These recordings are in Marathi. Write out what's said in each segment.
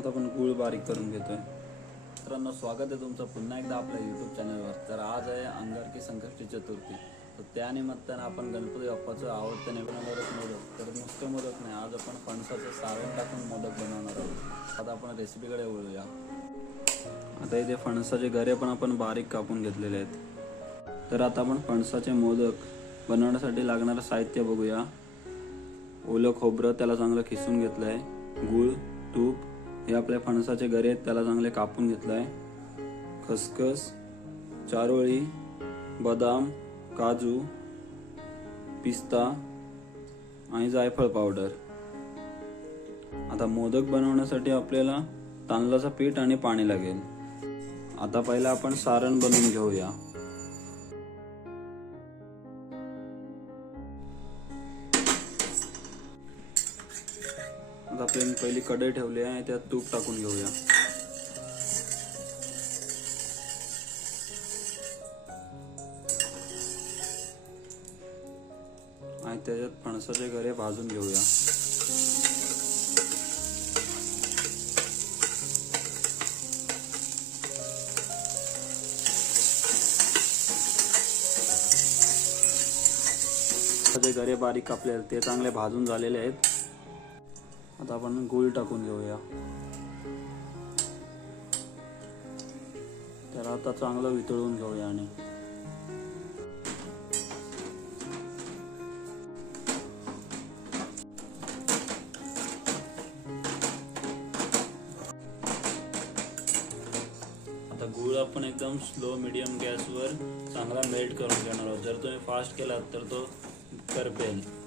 आता आपण गुळ बारीक करून घेतोय. मित्रांनो स्वागत आहे तुमचं पुन्हा एकदा आपल्या यूट्यूब चॅनलवर तर आज आहे अंगारकी संकष्टी चतुर्थी. तर त्या निमित्तानं आपण गणपती बाप्पाचं आवडतं नवीन मोदक मोदक तर नुसतं मोदक नाही आज आपण फणसाचं सारण टाकून मोदक बनवणार आहोत. आता आपण रेसिपीकडे वळूया. आता इथे फणसाचे गरे पण आपण बारीक कापून घेतलेले आहेत. तर आता आपण फणसाचे मोदक बनवण्यासाठी लागणारं साहित्य बघूया. ओलं खोबरं त्याला चांगलं खिसून घेतलं आहे गूळ तूप हे आपल्या फणसाचे गरे आहेत त्याला चांगले कापून घेतलं आहे खसखस चारोळी बदाम काजू पिस्ता आणि जायफळ पावडर आता मोदक बनवण्यासाठी आपल्याला तांदळाचं पीठ आणि पाणी लागेल. आता पहिला आपण सारण बनवून घेऊया. आता आपण पहिली कढई ठेवली आहे त्यात तूप टाकून घेऊया. आणि त्याच्यात फणसाचे गरे भाजून घेऊया. जे गरे बारीक कापले आहेत, ते चांगले भाजून झालेले आहेत. आता आपण गूळ टाकून घेऊया. त्याला आता चांगलं वितळून घेऊया आणि. आता गूळ आपण एकदम स्लो मिडियम गॅसवर चांगला मेल्ट करून घेणार आहोत. जर तुम्ही फास्ट केलात तर तो करपेल.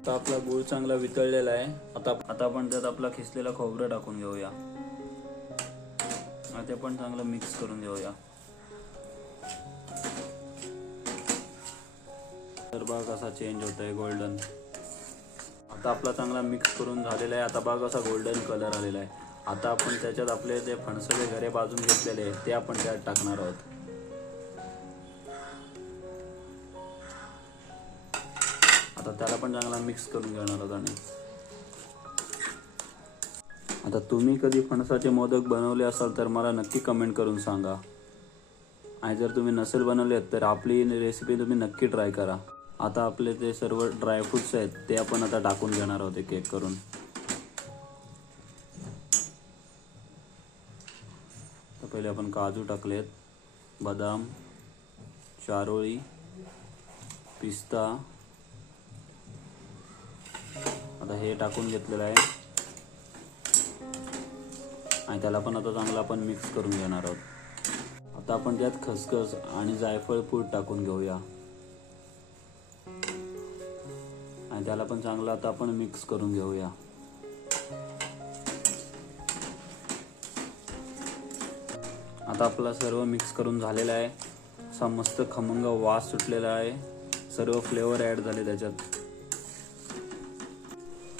आता आपला गूळ चांगला वितळलेला आहे. आता आता आपण त्यात आपला खिसलेला खोबरं टाकून घेऊया. ते पण चांगलं मिक्स करून घेऊया. तर बघ कसा चेंज होत आहे गोल्डन आता आपला चांगला मिक्स करून झालेला आहे. आता बघ असा गोल्डन कलर आलेला आहे. आता आपण त्याच्यात आपले ते फणसले घरे बाजून घेतलेले आहे ते आपण त्यात टाकणार आहोत. आपण चांगला मिक्स करून घेणार आहोत आणि. आता तुम्ही कधी फणसाचे मोदक बनवले असाल तर मला नक्की कमेंट करून सांगा. आणि जर तुम्ही नसेल बनवले तर आपली रेसिपी तुम्ही नक्की ट्राय करा. आता आपले जे सर्व ड्रायफ्रुट्स आहेत ते आपण आता टाकून घेणार आहोत एक एक करून. तर पहिले आपण काजू टाकलेत बदाम चारोळी पिस्ता आता हे टाकून घेतलेलं आहे. आणि त्याला पण आता चांगलं आपण मिक्स करून घेणार आहोत. आता आपण त्यात खसखस आणि जायफळ पूड टाकून घेऊया. आणि त्याला पण चांगलं आता आपण मिक्स करून घेऊया. आता आपला सर्व मिक्स करून झालेला आहे. असा मस्त खमंग वास सुटलेला आहे. सर्व फ्लेवर ॲड झाले त्याच्यात.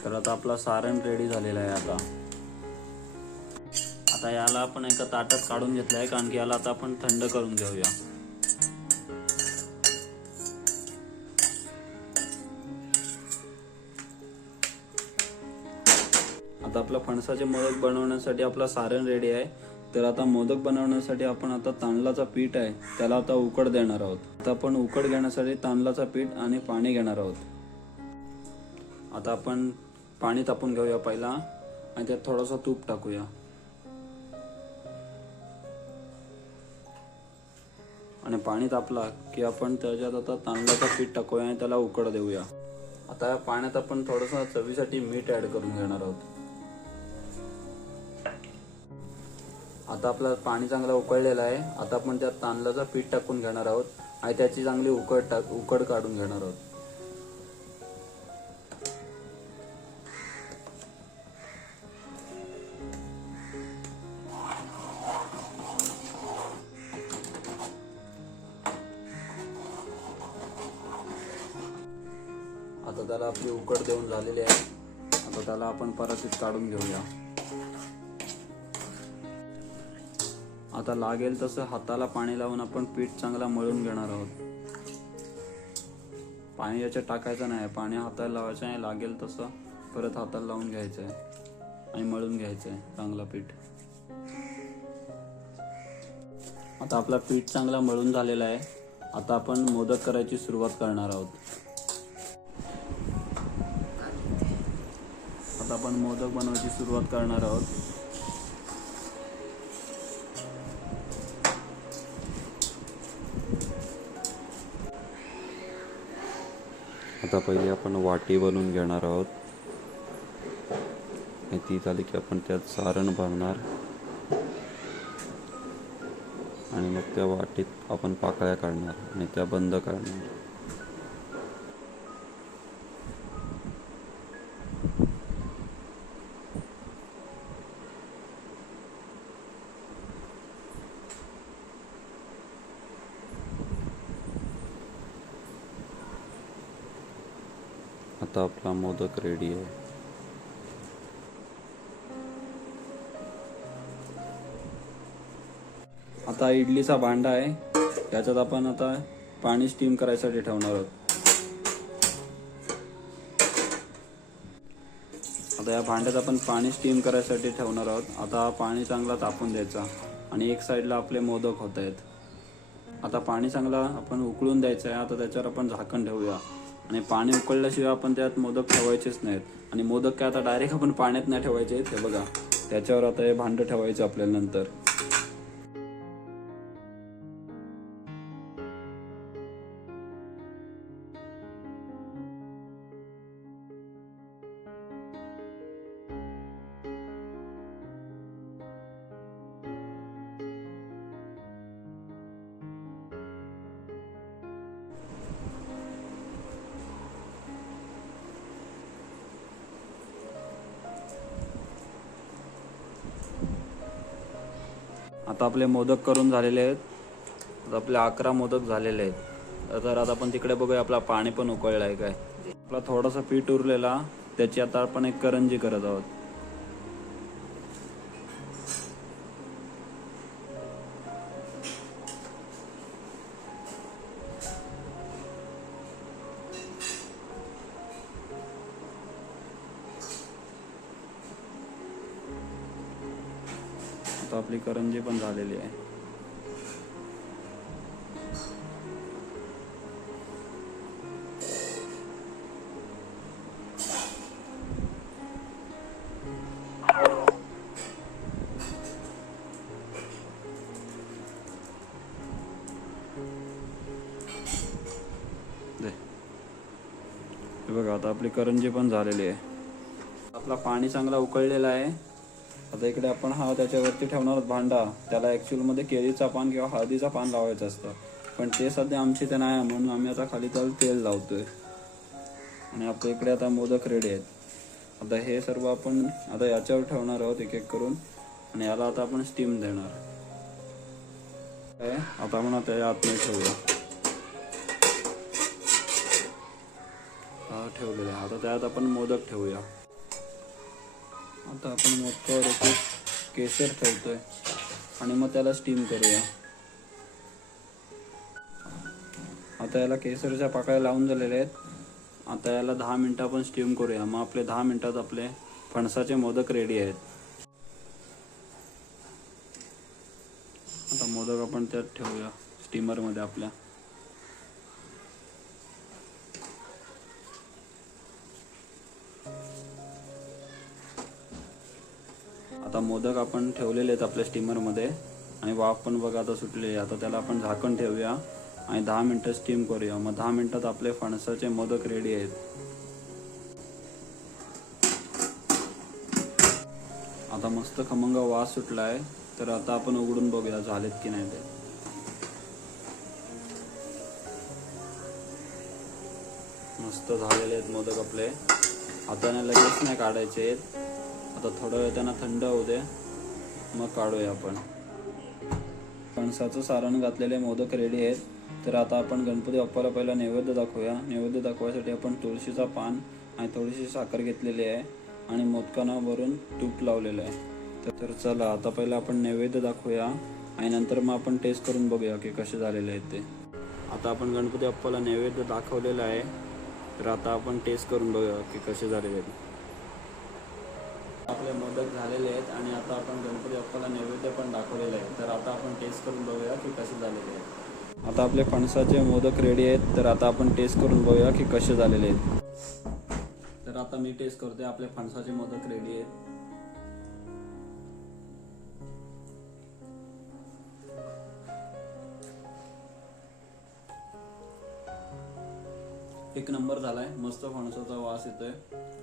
तर आता आपला सारण रेडी झालेला आहे आता. आता याला आपण एका ताटात काढून घेतलं आहे कारण की याला आता आपण थंड करून घेऊया. आता आपला फणसाचे मोदक बनवण्यासाठी आपला सारण रेडी आहे. तर आता मोदक बनवण्यासाठी आपण आता तांदळाचा पीठ आहे त्याला आता उकड देणार आहोत. आता आपण उकड घेण्यासाठी तांदळाचा पीठ आणि पाणी घेणार आहोत. आता आपण पाणी तापून घेऊया पहिला आणि त्यात थोडासा तूप टाकूया. आणि पाणी तापला की आपण त्याच्यात आता तांदळाचं पीठ टाकूया आणि त्याला उकड देऊया. आता या पाण्यात आपण थोडंसं चवीसाठी मीठ ऍड करून घेणार आहोत. आता आपलं पाणी चांगलं उकळलेलं आहे. आता आपण त्यात तांदळाचं पीठ टाकून घेणार आहोत आणि त्याची चांगली उकड टाक उकड काढून घेणार आहोत. आता त्याला आपली उकड देऊन झालेली आहे. आता त्याला आपण परत काढून घेऊया. आता लागेल तसं हाताला पाणी लावून आपण पीठ चांगला मळून घेणार आहोत. पाणी याच्यात टाकायचं नाही पाणी हाताला लावायचं नाही लागेल तसं परत हाताला लावून घ्यायचं आहे आणि मळून घ्यायचं आहे चांगला पीठ. आता आपला पीठ चांगला मळून झालेला आहे. आता आपण मोदक करायची सुरुवात करणार आहोत. आता आपण मोदक बनवायची सुरुवात करणार आहोत. आता पहिले आपण वाटी बनवून घेणार आहोत. आणि ती झाली की आपण त्यात सारण भरणार. आणि मग त्या वाटीत आपण पाकळ्या काढणार आणि त्या बंद करणार. आता आपला मोदक रेडी आहे आता इडलीचा भांडा आहे त्याच्यात आपण आता पाणी स्टीम करायसाठी ठेवणार आहोत. आता या भांड्यात आपण पाणी स्टीम करायसाठी ठेवणार आहोत. आता पाणी चांगला तापून द्यायचा आणि एक साईडला आपले मोदक होत आहेत. आता पाणी चांगला आपण उकळून द्यायचं आहे आता त्याच्यावर आपण झाकण ठेवूया. आणि पाणी उकळल्याशिवाय आपण त्यात मोदक ठेवायचेच नाहीत. आणि मोदक काय आता डायरेक्ट आपण पाण्यात नाही ठेवायचे ते हे बघा. त्याच्यावर आता हे भांडं ठेवायचं आपल्याला नंतर. आता आपले मोदक करून झालेले आहेत. आता आपले अकरा मोदक झालेले आहेत. तर आता आपण तिकडे बघूया आपला पाणी पण उकळलं आहे काय. आपला थोडासा पीठ उरलेला त्याची आता आपण एक करंजी करत आहोत. आपली करंजी पण झालेली आहे. बघा आता आपली करंजी पण झालेली आहे. आपला पाणी चांगला उकळलेला आहे. आता इकडे आपण हा त्याच्यावरती ठेवणार आहोत भांडा. त्याला ॲक्च्युअलमध्ये केळीचा पान किंवा हळदीचा पान लावायचं असतं. पण ते सध्या आमची ते नाही आहे म्हणून आम्ही आता खाली त्याला तेल लावतोय. आणि आपल्या इकडे आता मोदक रेडी आहेत. आता हे सर्व आपण आता याच्यावर ठेवणार आहोत एक एक करून. आणि याला आता आपण स्टीम देणार. काय? आता आपण आता या आतमध्ये ठेवूया. हा ठेवलेला आहे. आता त्यात आपण मोदक ठेवूया. आता आपण मोठ्यावर एक केसर ठेवतोय. आणि मग त्याला स्टीम करूया. आता याला केसरच्या पाकळ्या लावून झालेल्या आहेत. आता याला दहा मिनटं आपण स्टीम करूया. मग आपले दहा मिनिटात आपले फणसाचे मोदक रेडी आहेत. आता मोदक आपण त्यात ठेवूया स्टीमरमध्ये आपल्या. आता मोदक आपण ठेवलेले आहेत आपल्या स्टीमरमध्ये आणि वाफ पण बघा आता सुटलेली आहे. आता त्याला आपण झाकण ठेवूया. आणि दहा मिनटं स्टीम करूया. मग दहा मिनटात आपले फणसाचे मोदक रेडी आहेत. आता मस्त खमंग वास सुटला आहे तर आता आपण उघडून बघूया झालेत की नाही ते. मस्त झालेले आहेत मोदक आपले. हाताने लगेच नाही काढायचे आहेत. आता थोडा वेळ त्यांना थंड होऊ दे. मग काढूया आपण. फणसाचं सारण घातलेले मोदक रेडी आहेत. तर आता आपण गणपती बाप्पाला पहिला नैवेद्य दाखवूया. नैवेद्य दाखवायसाठी आपण तुळशीचा पान आणि थोडीशी साखर घेतलेली आहे आणि मोदकांना भरून तूप लावलेलं आहे. तर- तर चला आता पहिला आपण नैवेद्य दाखवूया आणि नंतर मग आपण टेस्ट करून बघूया की कसे झालेले आहेत ते. आता आपण गणपती बाप्पाला नैवेद्य दाखवलेलं आहे. तर आता आपण टेस्ट करून बघूया की कसे झालेले आहेत. आपले मोदक झालेले आहेत आणि आता आपण गणपती बाप्पाला नैवेद्य पण दाखवलेले आहे. तर आता आपण टेस्ट करून बघूया की कसे झालेले आहेत. आता आपले फणसाचे मोदक रेडी आहेत. तर आता आपण टेस्ट करून बघूया की कसे झालेले आहेत. तर आता मी टेस्ट करतोय. आपले फणसाचे मोदक रेडी आहेत. एक नंबर झालाय. मस्त फणसाचा वास येतोय.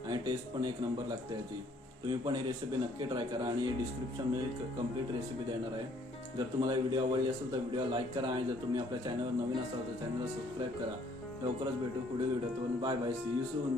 आणि टेस्ट पण एक नंबर लागते याची. तुम्ही पण ही रेसिपी नक्की ट्राय करा आणि डिस्क्रिप्शनमध्ये कंप्लीट रेसिपी देणार आहे. जर तुम्हाला व्हिडिओ आवडली असेल तर व्हिडिओ लाईक करा आणि जर तुम्ही आपल्या चॅनलवर नवीन असाल तर चॅनलला सबस्क्राईब करा. लवकरच भेटू पुढील व्हिडिओतून bye bye see you soon